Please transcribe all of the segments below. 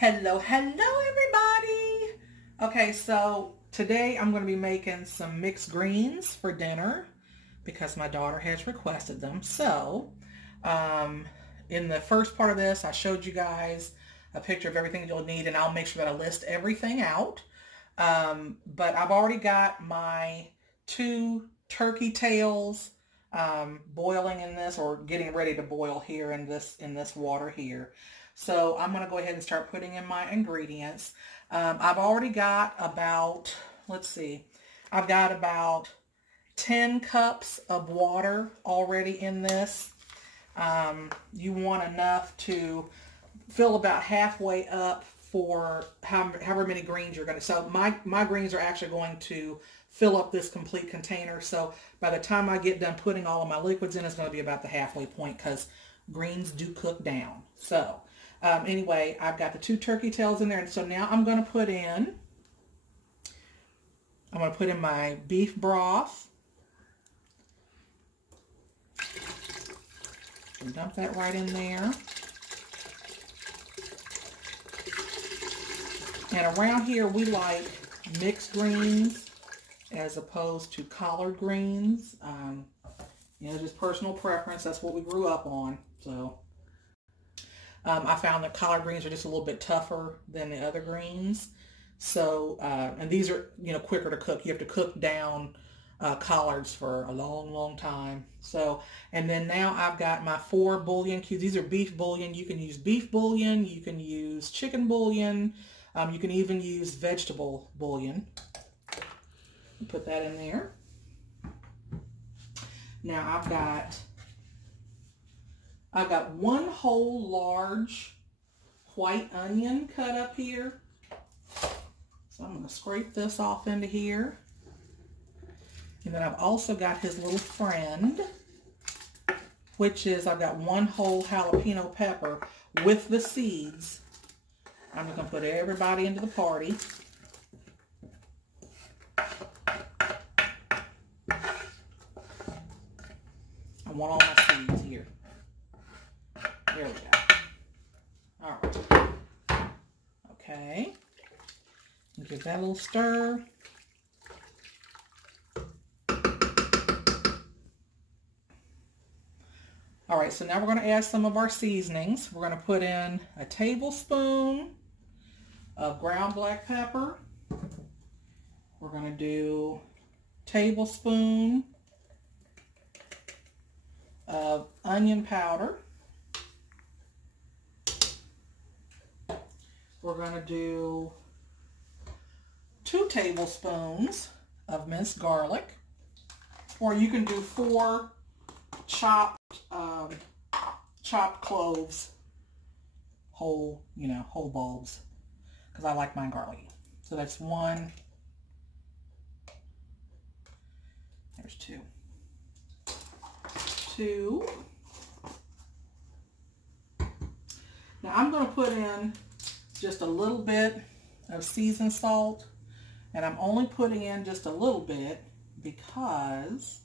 Hello, everybody. Okay, so today I'm going to be making some mixed greens for dinner because my daughter has requested them. So, in the first part of this, I showed you guys a picture of everything you'll need, and I'll make sure that I list everything out. But I've already got my 2 turkey tails boiling in this, or getting ready to boil here in this water here. So I'm going to go ahead and start putting in my ingredients. I've already got about, I've got about 10 cups of water already in this. You want enough to fill about halfway up for however many greens you're going to. So my greens are actually going to fill up this complete container. So by the time I get done putting all of my liquids in, it's going to be about the halfway point because greens do cook down. So anyway, I've got the 2 turkey tails in there, and so now I'm going to put in my beef broth. And dump that right in there. And around here we like mixed greens as opposed to collard greens. Just personal preference. That's what we grew up on. So I found that collard greens are just a little bit tougher than the other greens. So, and these are, quicker to cook. You have to cook down collards for a long, long time. So, and then now I've got my 4 bouillon cubes. These are beef bouillon. You can use beef bouillon. You can use chicken bouillon. You can even use vegetable bouillon. Put that in there. Now I've got 1 whole large white onion cut up here. So I'm going to scrape this off into here. And then I've also got his little friend, which is I've got 1 whole jalapeno pepper with the seeds. I'm just going to put everybody into the party. I want all my seeds here. There we go. All right. Okay. Give that a little stir. All right, so now we're going to add some of our seasonings. We're going to put in a tablespoon of ground black pepper. We're going to do a tablespoon of onion powder. We're going to do 2 tablespoons of minced garlic, or you can do 4 chopped cloves, whole bulbs, because I like mine garlicky. So that's 1. There's 2. 2. Now I'm going to put in just a little bit of seasoned salt, and I'm only putting in just a little bit because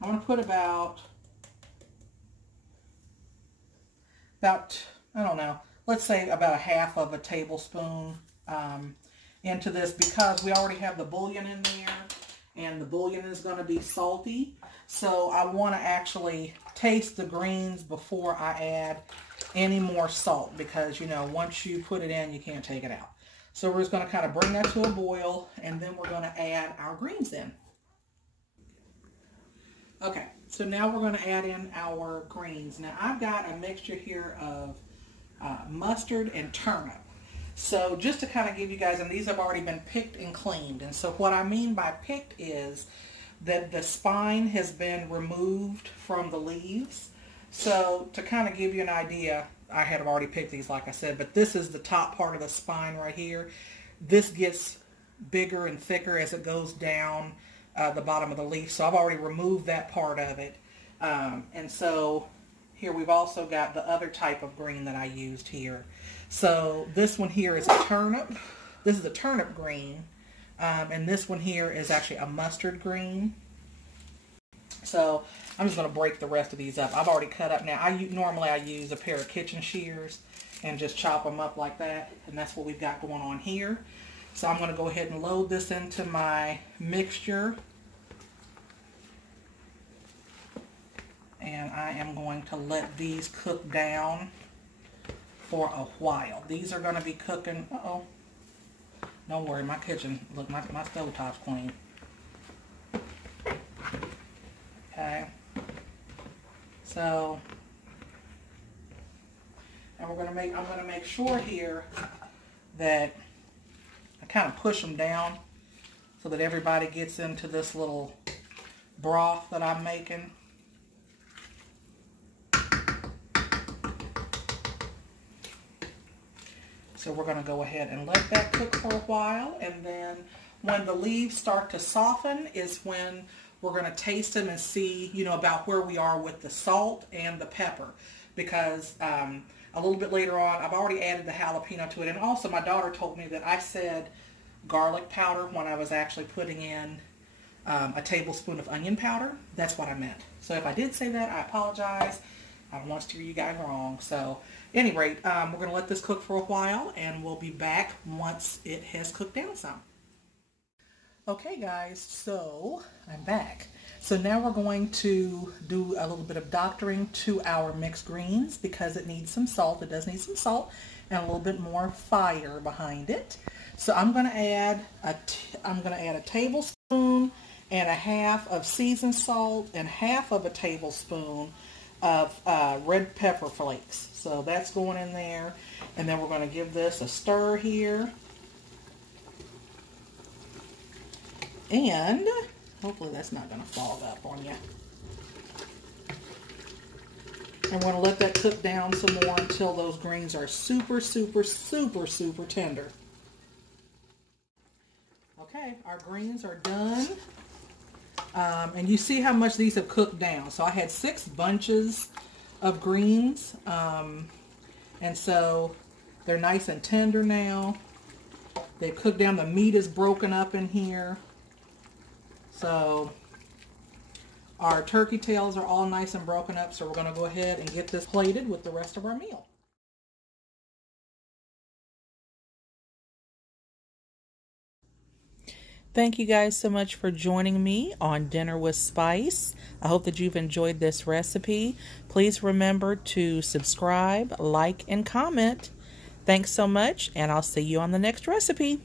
I'm going to put about I don't know, let's say about 1/2 of a tablespoon into this, because we already have the bouillon in there, and the bouillon is going to be salty. So I want to actually taste the greens before I add any more salt, because once you put it in, you can't take it out. So we're just going to kind of bring that to a boil, and then we're going to add our greens in. Okay, so now we're going to add in our greens. Now I've got a mixture here of mustard and turnip. So just to kind of give you guys, and these have already been picked and cleaned. And so what I mean by picked is that the spine has been removed from the leaves. So to kind of give you an idea, I had already picked these, like I said, but this is the top part of the spine right here. This gets bigger and thicker as it goes down the bottom of the leaf. So I've already removed that part of it. And so here we've also got the other type of green that I used here. So this one here is a turnip. This is a turnip green. And this one here is actually a mustard green. So I'm just going to break the rest of these up. I've already cut up now. Normally I use a pair of kitchen shears, and just chop them up like that. And that's what we've got going on here. So I'm going to go ahead and load this into my mixture. And I am going to let these cook down for a while. These are going to be cooking. Uh-oh. Don't worry, my kitchen, look, my stovetop's clean. Okay. So, and I'm going to make sure here that I kind of push them down so that everybody gets into this little broth that I'm making. So we're going to go ahead and let that cook for a while, and then when the leaves start to soften is when we're going to taste them and see, you know, about where we are with the salt and the pepper, because a little bit later on I've already added the jalapeno to it. And also my daughter told me that I said garlic powder when I was actually putting in a tablespoon of onion powder. That's what I meant. So if I did say that, I apologize. I don't want to steer you guys wrong. So at any rate, we're going to let this cook for a while, and we'll be back once it has cooked down some. Okay guys, so I'm back. So now we're going to do a little bit of doctoring to our mixed greens because it needs some salt. It does need some salt and a little bit more fire behind it. So I'm going to add a tablespoon and a half of seasoned salt and half of a tablespoon of red pepper flakes. So that's going in there, and then we're going to give this a stir here, and hopefully that's not going to fog up on you. I'm going to let that cook down some more until those greens are super, super, super, super tender. Okay, our greens are done. And you see how much these have cooked down. So I had 6 bunches of greens. And so they're nice and tender now. They've cooked down. The meat is broken up in here. So our turkey tails are all nice and broken up. So we're going to go ahead and get this plated with the rest of our meal. Thank you guys so much for joining me on Dinner with Spice. I hope that you've enjoyed this recipe. Please remember to subscribe, like, and comment. Thanks so much, and I'll see you on the next recipe.